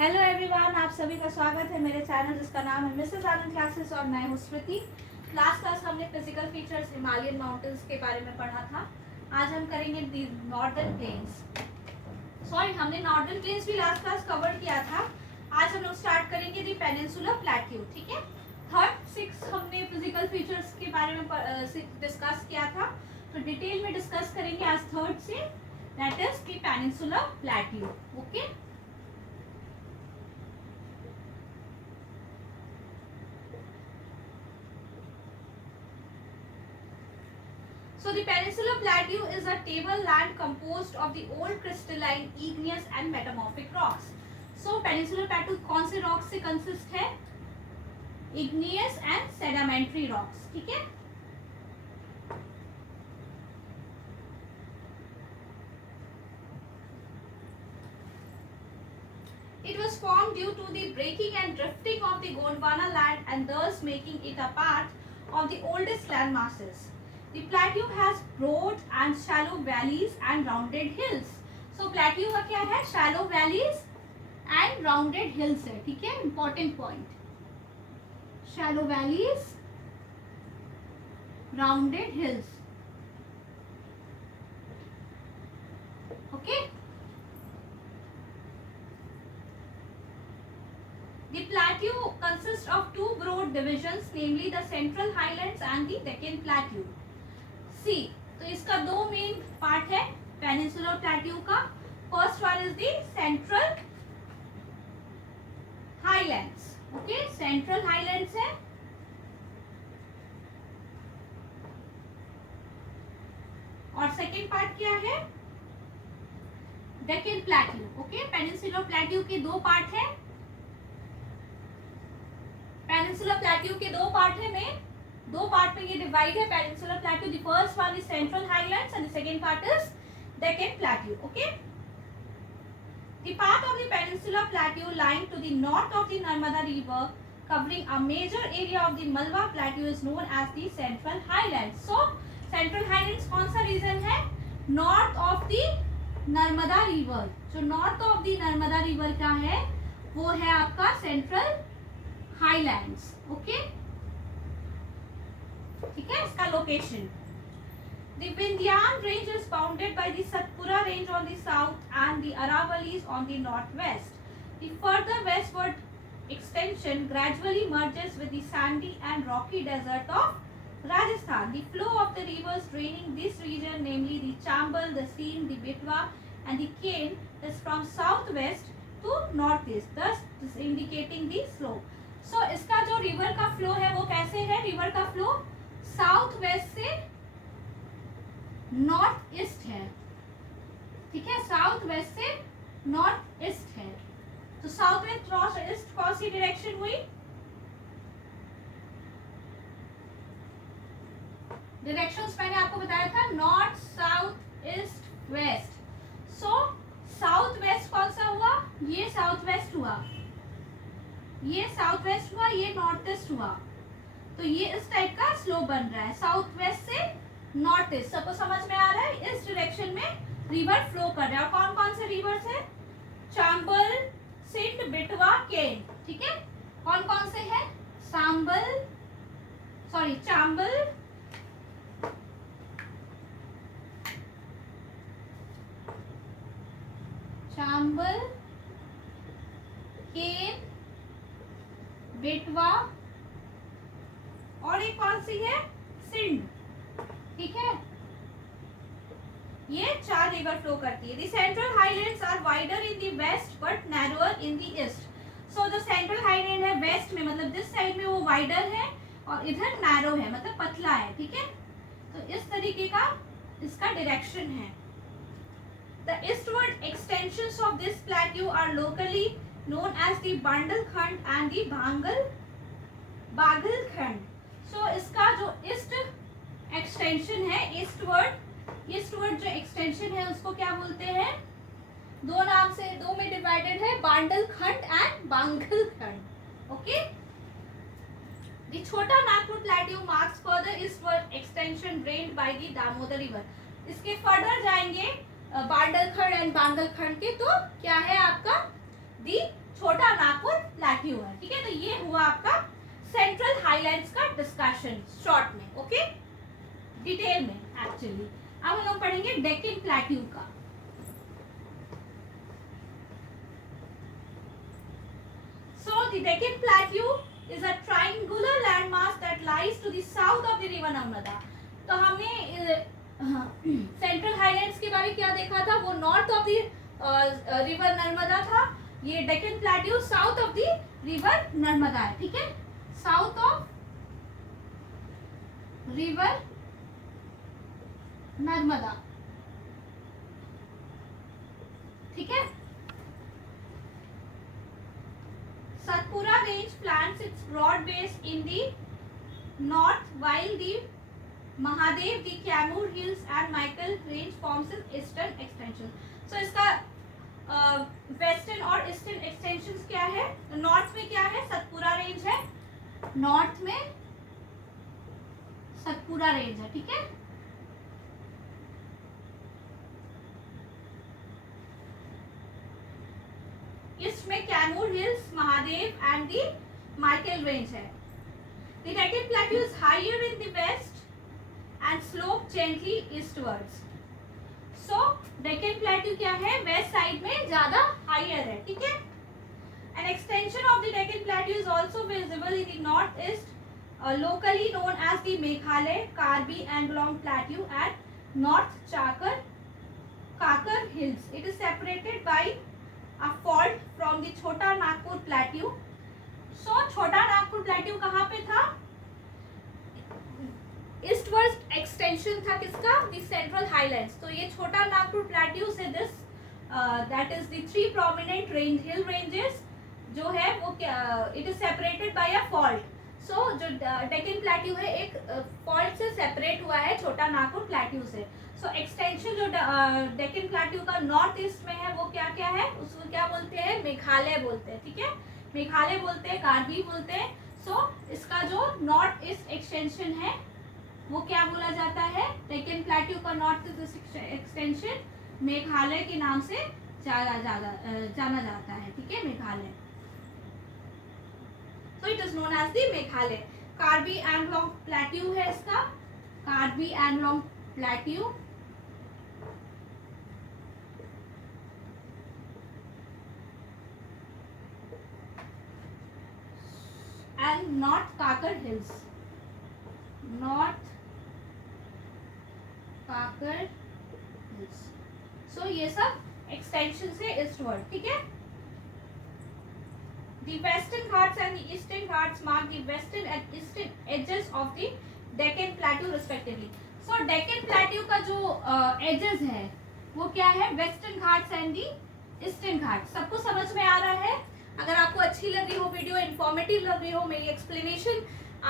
Hello everyone, आप सभी का स्वागत है मेरे चैनल जिसका नाम है मिसेस आनंद क्लासेस और मैं हूँ स्मृति। लास्ट क्लास हमने फिजिकल फीचर्स हिमालयन माउंटेन्स के बारे में पढ़ा था। आज हम करेंगे नॉर्दर्न प्लेन्स। सॉरी, हमने नॉर्दर्न प्लेन्स भी लास्ट क्लास कवर किया था। आज हम लोग स्टार्ट करेंगे दी पेनिनसुलर प्लेट्यू। ठीक है, थर्ड सिक्स हमने फिजिकल फीचर्स के बारे में डिस्कस किया था, तो डिटेल में डिस्कस करेंगे आज थर्ड से, that is the peninsular plateau. Okay, so the peninsular plateau is a tableland composed of the old crystalline, igneous and metamorphic rocks. So peninsular plateau कौन से rocks से consist है? Igneous and sedimentary rocks. ठीक है, it was formed due to the breaking and drifting of the Gondwana land and thus making it a part of the oldest land masses. The plateau has broad and shallow valleys and rounded hills. So plateau का क्या है? Shallow valleys and rounded hills है. ठीक है, important point. Shallow valleys, rounded hills. Okay. The plateau consists of two broad divisions, namely the Central Highlands and the Deccan Plateau. सी, तो इसका दो main part है पेनिनसुलर प्लेट्यू का। First one is the central highlands. Okay, central highlands है और second part क्या है? Deccan plateau. Okay, peninsular plateau के दो पार्ट है। पेनिनसुलर प्लेट्यू के दो पार्ट है में दो पार्ट में ये डिवाइड है peninsular plateau. The first one is central highlands and the second part is Deccan plateau. Okay, the part of the peninsular plateau lying to the north of the Narmada river covering a major area of the Malwa plateau is known as the central highlands. So central highlands कौन सा region है? North of the Narmada river. जो north of the Narmada river का है वो है आपका central highlands. Okay, ठीक है, इसका location. The Vindhyan range is bounded by the Satpura range on the south and the Aravallis on the northwest. The further westward extension gradually merges with the sandy and rocky desert of Rajasthan. The flow of the rivers draining this region, namely the Chambal, the Sindh, the Betwa and the Ken, is from southwest to northeast, thus indicating the flow. So इसका जो river का flow है वो कैसे है? river का flow south west से north east है। ठीक है, साउथ वेस्ट से नॉर्थ ईस्ट है। तो साउथ वेस्ट नॉर्थ ईस्ट कौन सी डायरेक्शन हुई? डायरेक्शंस मैंने आपको बताया था, नॉर्थ साउथ ईस्ट वेस्ट। सो साउथ वेस्ट कौन सा हुआ? ये साउथ वेस्ट हुआ, ये साउथ वेस्ट हुआ, ये नॉर्थ ईस्ट हुआ। तो ये इस टाइप का स्लो बन रहा है, साउथ वेस्ट से नॉर्थ ईस्ट। सबको समझ में आ रहा है? इस डायरेक्शन में रिवर फ्लो कर रहा है। कौन कौन से रिवर्स है? चांबल, सिंध, बेटवा, केन। ठीक है, कौन कौन से है? चांबल, केन, बेटवा और एक कौन सी है? सिंध। ठीक है, ये चार रिवर फ्लो करती है। The central highlands are wider in the west but narrower in the east. So जो सेंट्रल हाईलैंड है वेस्ट में, मतलब दिस साइड में वो वाइडर है और इधर नैरो है, मतलब पतला है। ठीक है, तो इस तरीके का इसका डायरेक्शन है। The eastward extensions of this plateau are locally known as the Bandelkhand and the Baghelkhand. So इसका जो ईस्ट एक्सटेंशन है, ईस्टवर्ड जो एक्सटेंशन है उसको क्या बोलते हैं? दो नाम से, दो में डिवाइडेड है, बांडलखंड एंड बांगलखंड। ओके, द छोटा Nagpur plateau marks further eastward extension drained by the Damodar river. इसके फर्दर जाएंगे बांडलखंड एंड बांगलखंड के, तो क्या है आपका? दी छोटा हाईलैंड्स का डिस्कशन शॉर्ट में, ओके, डिटेल में एक्चुअली। अब हम लोग पढ़ेंगे डेक्कन प्लेट्यू का। So the Deccan Plateau is a triangular landmass that lies to the south of the river Narmada. तो हमने सेंट्रल हाईलैंड्स के बारे में क्या देखा था, वो north of the river Narmada था। ये Deccan plateau south of the river Narmada है, ठीक है, साउथ ऑफ रिवर नर्मदा, ठीक है। Satpura range plants its broad base in the north, while the Mahadev, the Kamur Hills and Michael range forms its eastern extension. So इसका western और eastern extensions क्या है? North में क्या है? सतपुरा रेंज है, नॉर्थ में सतपुरा रेंज है, ठीक है। ईस्ट में Kaimur hills, Mahadev and the Michael range है। The Deccan Plateau is higher in the west and slope gently eastwards. So Deccan Plateau क्या है? वेस्ट साइड में ज्यादा हायर है, ठीक है। An extension of the Deccan Plateau is also visible in the northeast, locally known as the Meghalaya, Karbi and Long Plateau at North Kakar Hills. It is separated by a fault from the छोटा Nagpur plateau. सो छोटा Nagpur plateau कहाँ पे था? Eastward extension था किसका? The central highlands. तो ये Chota Nagpur plateau से this that is the three prominent range hill ranges जो है वो it is separated by a fault. So जो डेक्कन प्लेट्यू है एक फॉल्ट से सेपरेट हुआ है छोटा नागपुर प्लेट्यू से। सो एक्सटेंशन जो डेक्कन प्लेट्यू का नॉर्थ ईस्ट में है वो क्या क्या है? उसको क्या बोलते हैं? मेघालय बोलते हैं, ठीक है, मेघालय बोलते हैं, कार्बी बोलते हैं। सो इसका जो नॉर्थ ईस्ट एक्सटेंशन है वो क्या बोला जाता है? डेक्कन प्लेट्यू का नॉर्थ ईस्ट एक्सटेंशन मेघालय के नाम से जाना जाता है, ठीक है, Meghalaya. So it is known as the Meghalaya. Karbi Anglong plateau है इसका, Karbi Anglong plateau. And North Kakar Hills, North Kakar Hills. So ये सब एक्सटेंशन से ईस्टवर्ड, ठीक है। The Western Ghats and the Eastern Ghats mark the western and eastern edges of the Deccan Plateau respectively. So Deccan Plateau का जो edges है वो क्या है? Western Ghats and the Eastern Ghats। सबको समझ में आ रहा है? अगर आपको अच्छी लग रही हो वीडियो, इन्फॉर्मेटिव लग रही हो, मेरी एक्सप्लेनेशन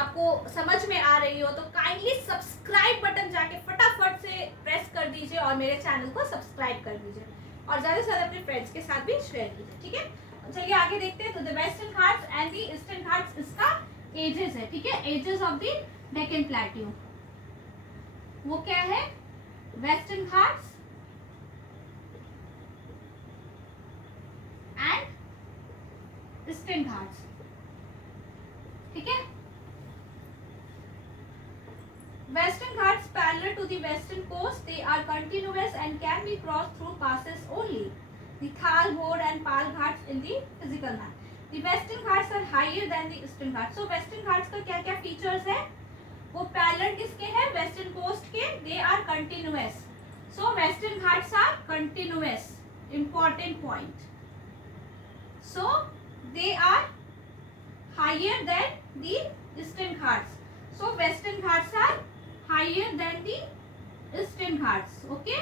आपको समझ में आ रही हो, तो काइंडली सब्सक्राइब बटन जाके फटाफट से प्रेस कर दीजिए और मेरे चैनल को सब्सक्राइब कर दीजिए और ज़्यादा से ज़्यादा अपने फ्रेंड्स के साथ भी शेयर कीजिए, ठीक है। चलिए आगे देखते हैं। तो the western Ghats and the eastern Ghats इसका एजेस है, ठीक है, edges of the Deccan plateau. वो क्या है? Western Ghats and Eastern Ghats, ठीक है। Western Ghats parallel to the western coast. They are continuous and can be crossed through passes only. The Thal, Bhor and Pal Ghats in the physical map. The Western Ghats are higher than the Eastern Ghats. So Western Ghats का क्या क्या features है? वो parallel किसके हैं? Western coast के. They are continuous. So Western Ghats are continuous. Important point. So they are higher than the Eastern Ghats. So Western Ghats are higher than the Eastern Ghats, okay.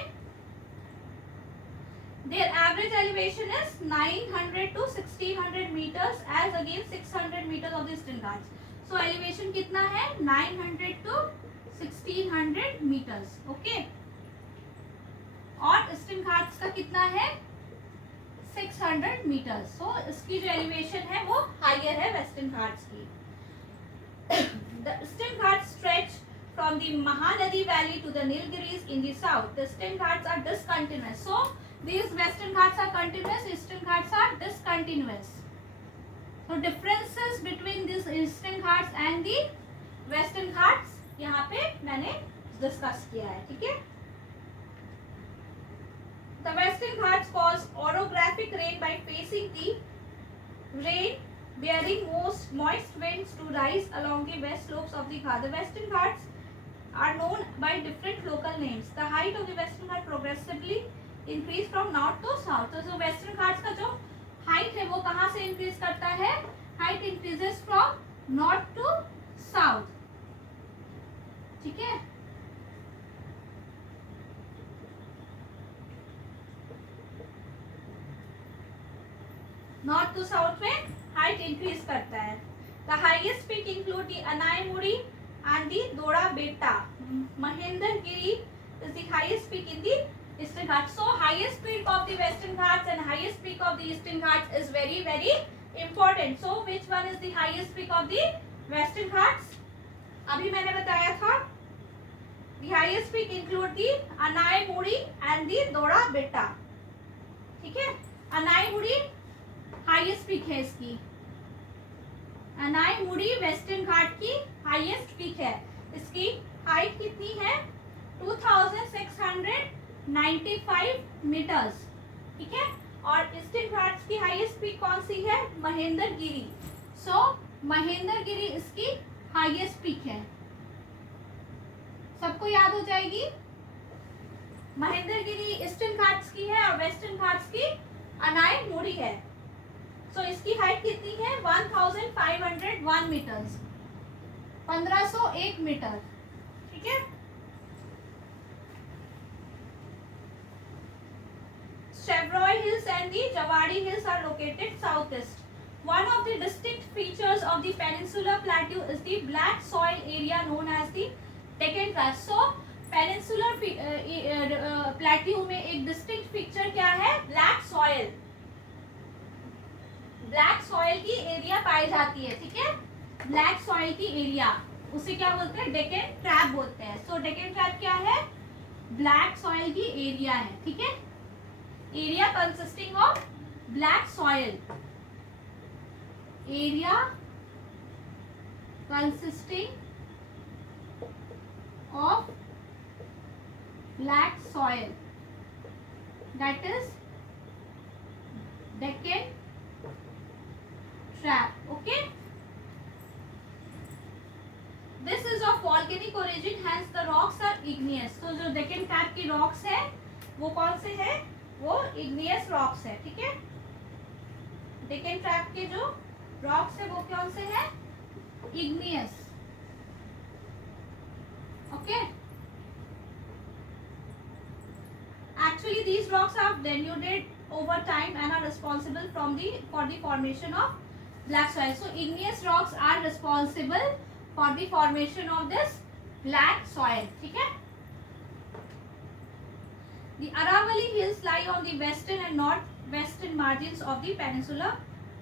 Their average elevation is 900 to 1600 meters as against 600 meters of the Eastern Ghats. So elevation कितना है? 900 to 1600 meters, okay. और Eastern Ghats का कितना है? 600 meters. So इसकी जो elevation है वो higher है Western Ghats की. The Eastern Ghats stretch from the Mahanadi Valley to the Nilgiris in the south. The Eastern Ghats are discontinuous. So these Western Ghats are continuous, Eastern Ghats are discontinuous. So differences between these Eastern Ghats and the western Ghats यहाँ पे मैंने discuss किया है, ठीक है। The Western Ghats cause orographic rain by facing the rain bearing most moist winds to rise along the west slopes of the Ghat. The Western Ghats are known by different local names. The height of the Western Ghat progressively increase from north to south. तो जो Western Ghats का जो height है वो कहाँ से increase करता है? Height increases from north to south, ठीक है। नॉर्थ टू साउथ में हाइट इंक्रीज करता है। The highest peak include the Anaimudi and the Doddabetta. Mahendragiri is the highest peak in the eastern ghat. So highest peak of the western Ghats and highest peak of the eastern ghats is very very important. So which one is the highest peak of the western ghats? अभी मैंने बताया था the highest peak include the Anaimudi and the Doda बेटा, ठीक है। Anamudi highest peak है इसकी। Anamudi western घाट की हाईएस्ट पीक है। इसकी हाइट कितनी है? 2695 मीटर्स, ठीक है। और ईस्टर्न घाट्स की हाईएस्ट पीक कौन सी है? महेंद्रगिरी। सो महेंद्रगिरी इसकी हाईएस्ट पीक है। सबको याद हो जाएगी। महेंद्रगिरी ईस्टर्न घाट्स की है और वेस्टर्न घाट्स की अनाईमुड़ी है। तो इसकी हाइट कितनी है? 1501 मीटर्स, 1501 मीटर, ठीक है। Chevroy Hills and the Jawadi Hills are located southeast. One of the distinct features of the Peninsular Plateau is the black soil area known as the Deccan Tract. So Peninsular Plateau में एक distinct feature क्या है? Black soil. Black soil की area pi जाती है, ठीक है। Black soil की एरिया उसे क्या बोलते हैं? डेक्कन ट्रैप बोलते हैं। सो डेक्कन ट्रैप क्या है? ब्लैक सॉइल की एरिया है, ठीक है। Area consisting of black soil, area consisting of black soil, that is Deccan trap. Okay, this is of volcanic origin, hence the rocks are igneous. तो जो डेक्कन ट्रैप की रॉक्स है वो कौन से है? वो igneous रॉक्स है, ठीक है। डेक्कन ट्रैप के जो रॉक्स है वो कौन से है? igneous. Okay, actually these rocks are denuded over time and are responsible for the formation of black soil. So igneous rocks are responsible for the formation of this black soil, ठीक है। The Aravalli Hills lie on the western and northwestern margins of the Peninsular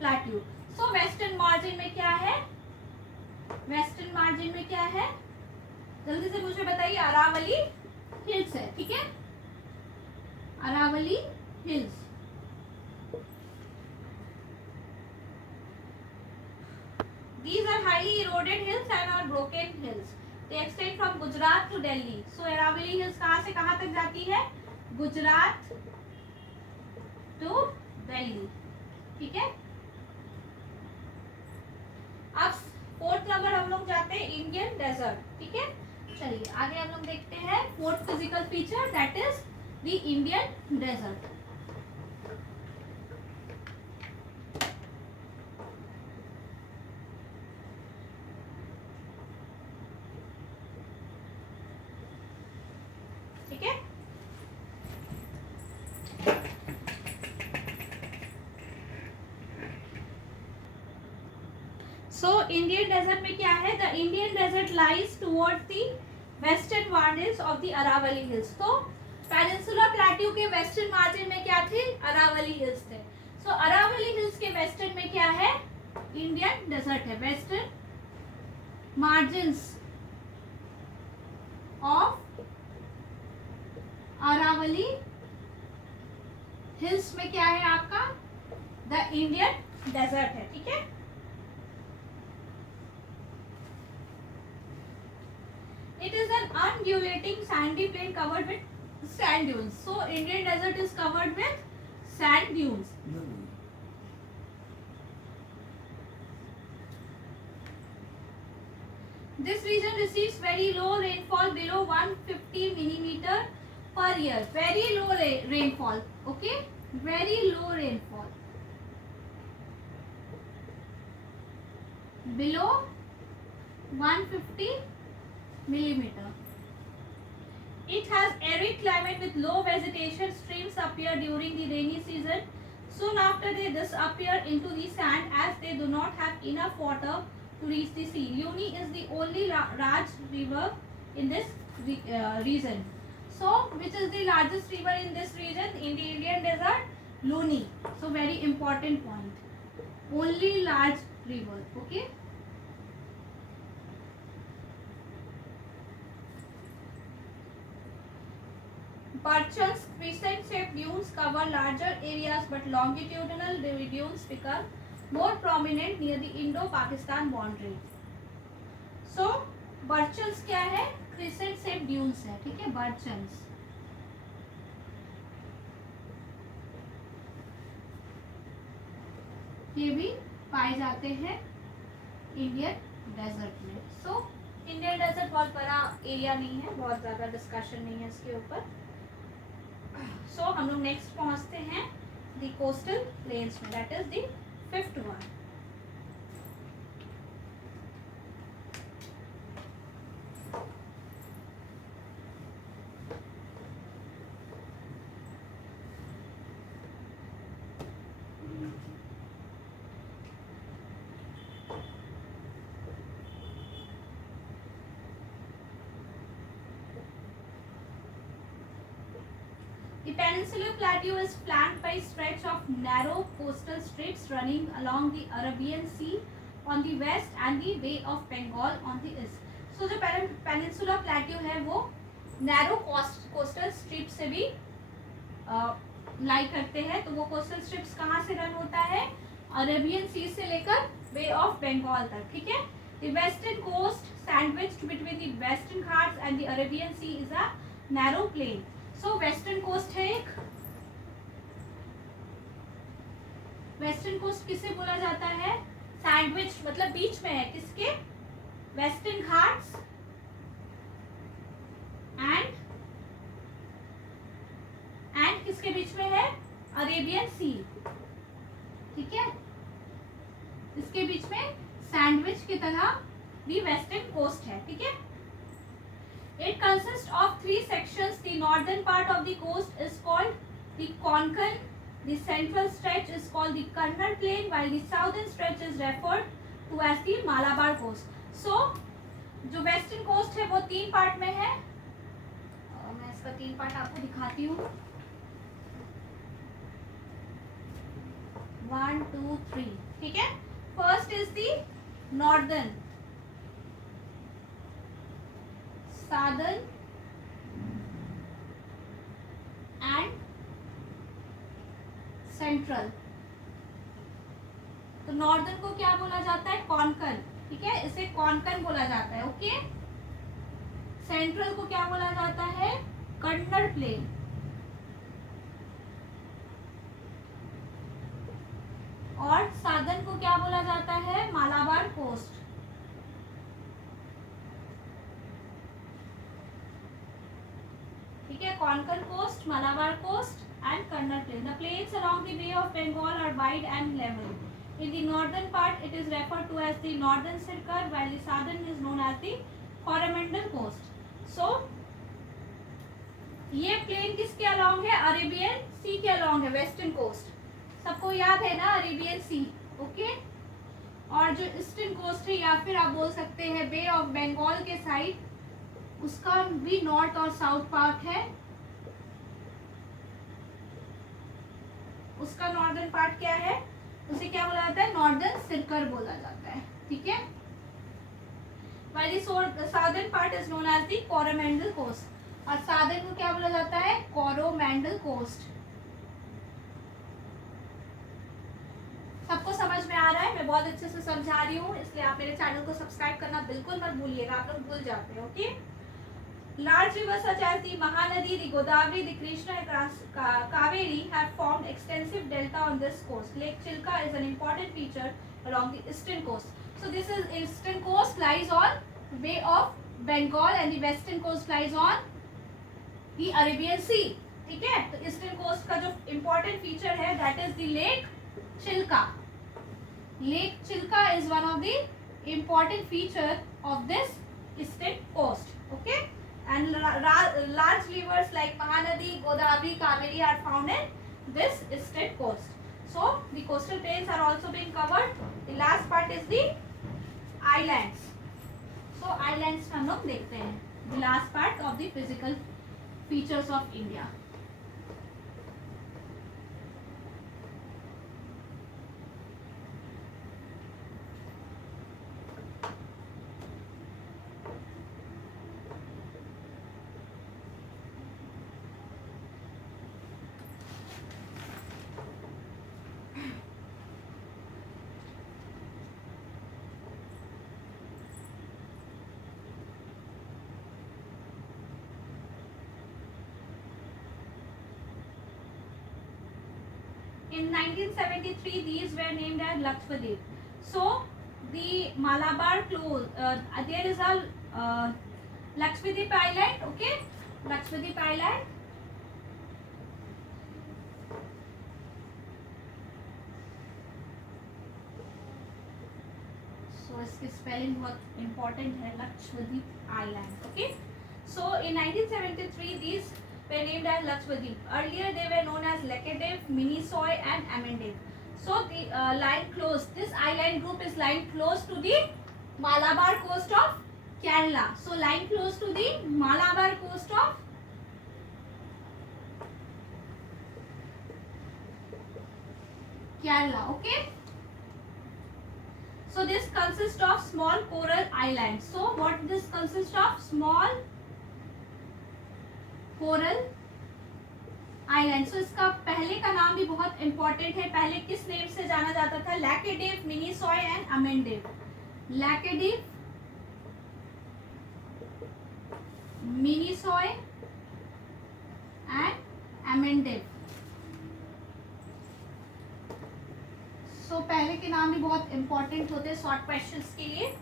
Plateau. So western margin में क्या है? western margin में क्या है? जल्दी से मुझे बताइए। अरावली हिल्स है, ठीक है। Aravalli hills. These are highly eroded hills and are broken hills. They extend from Gujarat to Delhi. So Aravalli Hills कहाँ से कहाँ तक जाती है? गुजरात to Delhi, ठीक है। अब 4th नंबर हम लोग जाते हैं इंडियन डेजर्ट, ठीक है। चलिए आगे हम लोग देखते हैं 4th physical feature, that is the Indian desert. ठीक है, सो इंडियन डेजर्ट में क्या है? The Indian desert lies towards the western margins of the Aravalli hills. तो पेनिनसुलर प्लेट्यू के वेस्टर्न मार्जिन में क्या थे? अरावली हिल्स थे। सो अरावली हिल्स के वेस्टर्न में क्या है? इंडियन डेजर्ट है। Western margins of Aravalli hills में क्या है आपका? द इंडियन डेजर्ट है, ठीक है। It is an undulating sandy plain covered with sand dunes. So Indian desert is covered with sand dunes. This region receives very low rainfall, below 150 millimeter per year. Very low rainfall. Okay, very low rainfall. Below 150 millimeter. It has arid climate with low vegetation. Streams appear during the rainy season. Soon after they disappear into the sand as they do not have enough water to reach the sea. Luni is the only large river in this region. So, which is the largest river in this region in the Indian desert? Luni. So, very important point. Only large river. Okay. Burchell's crescent-shaped dunes cover larger areas, but longitudinal dunes become more prominent near the Indo-Pakistan boundary. So, Burchell's क्या है? crescent-shaped dunes है, ठीक है? Burchell's. ये भी पाए जाते हैं इंडियन डेजर्ट में. So, इंडियन डेजर्ट बहुत बड़ा एरिया नहीं है, बहुत ज़्यादा डिस्कशन नहीं है इसके ऊपर. So, हम लोग नेक्स्ट पहुंचते हैं द कोस्टल प्लेन्स में. That is the fifth one. The peninsular plateau is flanked by stretch of narrow coastal strips running along the Arabian Sea on the west and the Bay of Bengal on the east. So जो peninsular plateau है वो narrow coastal strips से भी लाई करते हैं. तो वो coastal strips कहाँ से रन होता है? अरेबियन सी से लेकर बे ऑफ बंगाल तक. ठीक है. The western coast sandwiched between the western Ghats and the Arabian Sea is a narrow plain. So western coast है एक. वेस्टर्न कोस्ट किसे बोला जाता है? सैंडविच, मतलब बीच में है. किसके? वेस्टर्न घाट्स एंड किसके बीच में है? अरेबियन सी. ठीक है. इसके बीच में सैंडविच की तरह भी वेस्टर्न कोस्ट है. ठीक है. It consists of three sections. The northern part of the coast is called the Konkan. The central stretch is called the Kannada Plain, while the southern stretch is referred to as the Malabar coast. So, जो western coast है वो तीन part में है. मैं इसका तीन part आपको दिखाती हूँ. 1, 2, 3. ठीक है. First is the northern. southern and central. तो नॉर्दर्न को क्या बोला जाता है? कॉन्कन. ठीक है. इसे कॉन्कन बोला जाता है. ओके. सेंट्रल को क्या बोला जाता है? कन्नड़ प्लेन. और सादर्न को क्या बोला जाता है? मालाबार कोस्ट. ठीक है. Konkan coast, Malabar coast and Kannada plain. The plains along the Bay of Bengal are wide and level. In the northern part, it is referred to as the northern circle, while the southern is known as the Coromandel coast. So, ये plane किसके along है? Arabian सी के along है. Western coast सबको याद है ना? Arabian सी. Okay. और जो ईस्टर्न कोस्ट है या फिर आप बोल सकते हैं बे ऑफ बंगाल के साइड, उसका भी नॉर्थ और साउथ पार्ट है. उसका नॉर्दर्न पार्ट क्या है? उसे क्या बोला जाता है? नॉर्दर्न सर्कल बोला जाता है. ठीक है. while the southern part is known as the Coromandel coast. और सादर्न को क्या बोला जाता है? कोरोमैंडल कोस्ट. सबको समझ में आ रहा है? मैं बहुत अच्छे से समझा रही हूँ, इसलिए आप मेरे चैनल को सब्सक्राइब करना बिल्कुल मत भूलिएगा. आप लोग भूल जाते हैं. Okay. Large rivers such as the Mahanadi, the Godavari, the Krishna and Kaveri have formed extensive delta on this coast. Lake Chilka is an important feature along the eastern coast. So this is eastern coast lies on Bay of Bengal and the western coast lies on the Arabian Sea. ठीक है, तो eastern coast का जो important feature है that is the lake Chilka. Lake Chilka is one of the important feature of this eastern coast. Okay, and large rivers like Mahanadi, Godavari, Kaveri are found in this eastern coast. So the coastal plains are also being covered. The last part is the islands. So islands हम लोग देखते हैं. The last part of the physical features of India. In 1973, these were named as Lakshadweep. So the Malabar close. There is a Lakshadweep Island. Okay, Lakshadweep Island. So इसकी spelling बहुत important है. Lakshadweep Island. Okay. So in 1973, these were named as Lakshadweep. Earlier they were known as Laccadive, Minicoy and Amendive. So the line close, this island group is lying close to the Malabar coast of Kerala. So lying close to the Malabar coast of Kerala. Okay. So this consists of small coral islands. So what this consists of? Small coral island. So इसका पहले का नाम भी बहुत important है. पहले किस name से जाना जाता था? लैकेडिव, मिनीसॉय एंड अमेंडिव. लैकेडिव, मिनीसॉय एंड अमेंडिव. सो पहले के नाम भी बहुत इंपॉर्टेंट होते हैं शॉर्ट क्वेश्चंस के लिए.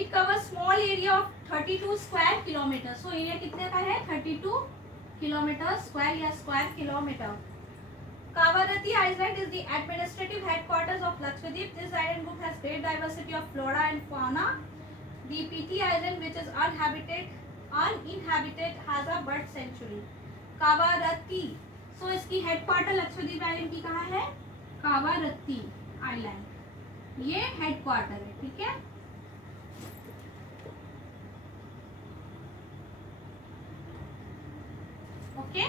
It covers small area of 32 square kilometers. So area कितने का है? 32 किलोमीटर स्क्वायर या square kilometre. Kavaratti Island is the administrative headquarters of Lakshadweep. This island group has great diversity of flora and fauna. The PT Island, which is uninhabited, has a bird sanctuary. Kavaratti. So इसकी headquarter Lakshadweep island की कहाँ है? Kavaratti island. ये headquarter है. ठीक है. Okay.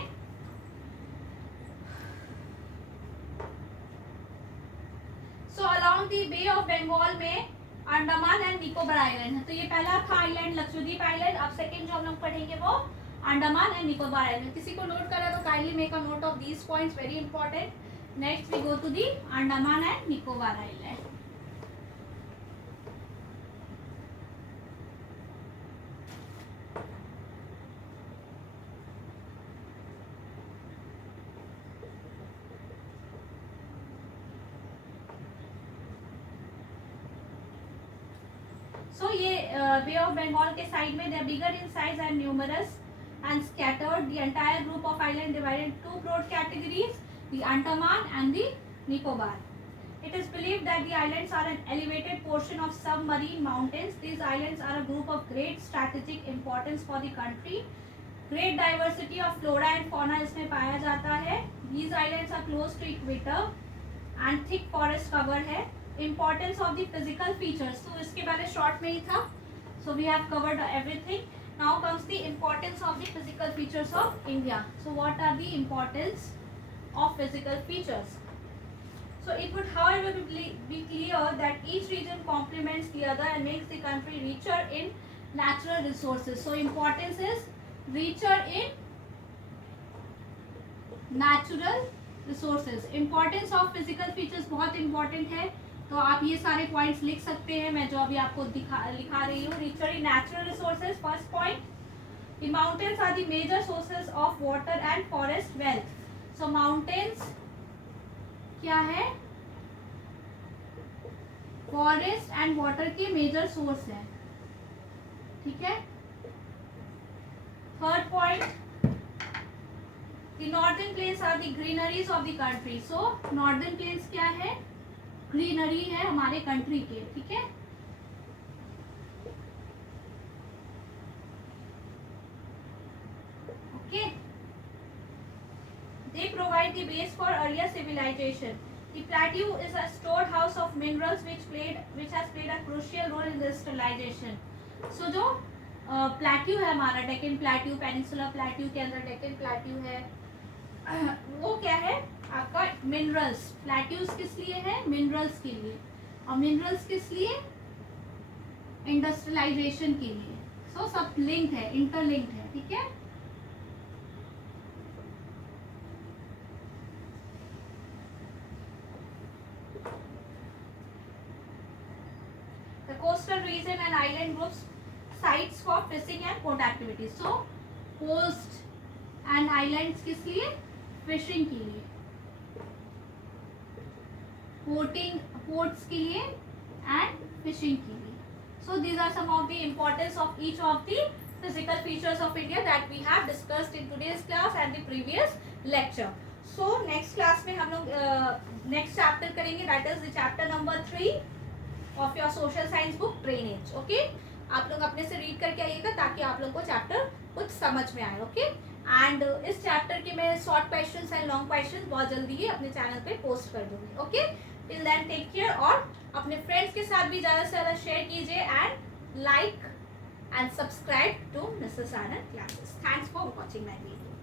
So along the bay of Bengal में Andaman and Nicobar island है. तो ये पहला था आइलैंड लक्षद्वीप आइलैंड. अब सेकंड जो हम लोग पढ़ेंगे वो अंडमान एंड निकोबार आइलैंड. किसी को नोट करा तो kindly make a note of these points, very important. Next we go to the Andaman and Nicobar island. So ये बे ऑफ बंगाल के साइड में, they are bigger in size and numerous and scattered. The entire group of island divided in two broad categories, the Andaman and the Nicobar. It is believed that the islands are an elevated portion of submarine mountains. These islands are a group of great strategic importance for the country. Great diversity of flora and fauna इसमें पाया जाता है. These islands are close to equator and thick forest cover है. Importance of the physical features. तो इसके बारे short में ही था. So we have covered everything. Now comes the importance of the physical features of India. So what are the importance of physical features? So it would however be clear that each region complements the other and makes the country richer in natural resources. So importance is richer in natural resources. Importance of physical features बहुत important है. तो आप ये सारे points लिख सकते हैं, मैं जो अभी आपको लिखा रही हूँ. Literally natural resources, first point. The mountains are the major sources of water and forest wealth. So mountains क्या है? फॉरेस्ट एंड वाटर के मेजर सोर्स है. ठीक है. Third point, the northern plains are the greeneries of the country. So northern plains क्या है? Greenery है हमारे कंट्री के. ठीक है. Okay. They provide the base for earlier civilisation. The plateau is a storehouse of minerals which has played a crucial role in industrialization. So जो plateau है हमारा, डेक्कन प्लेट्यू, पेनिनसुला प्लेट्यू के अंदर डेक्कन प्लेट्यू है, वो क्या है आपका? मिनरल्स. प्लेट्यूज किस लिए है? मिनरल्स के लिए. और मिनरल्स किस लिए? इंडस्ट्रियलाइजेशन के लिए. सो सब लिंक्ड है, इंटरलिंक्ड है. ठीक है. The coastal region and island groups sites for fishing and port activities. So coast and islands किस लिए? फिशिंग के लिए, ports के लिए and fishing के लिए. So these are some of the importance of each of the physical features of India that we have discussed in today's class and the previous lecture. So next class में हम लोग next chapter करेंगे, that is the chapter number 3 of your social science book drainage. Okay. आप लोग अपने से read करके आइएगा ताकि आप लोग को चैप्टर कुछ समझ में आए. ओके. एंड इस चैप्टर के मैं short questions and long questions बहुत जल्दी ही अपने चैनल पे पोस्ट कर दूंगी. Okay. Till then take care, और अपने फ्रेंड्स के साथ भी ज़्यादा से ज़्यादा शेयर कीजिए and like and subscribe to Mrs Anand classes. Thanks for watching my video.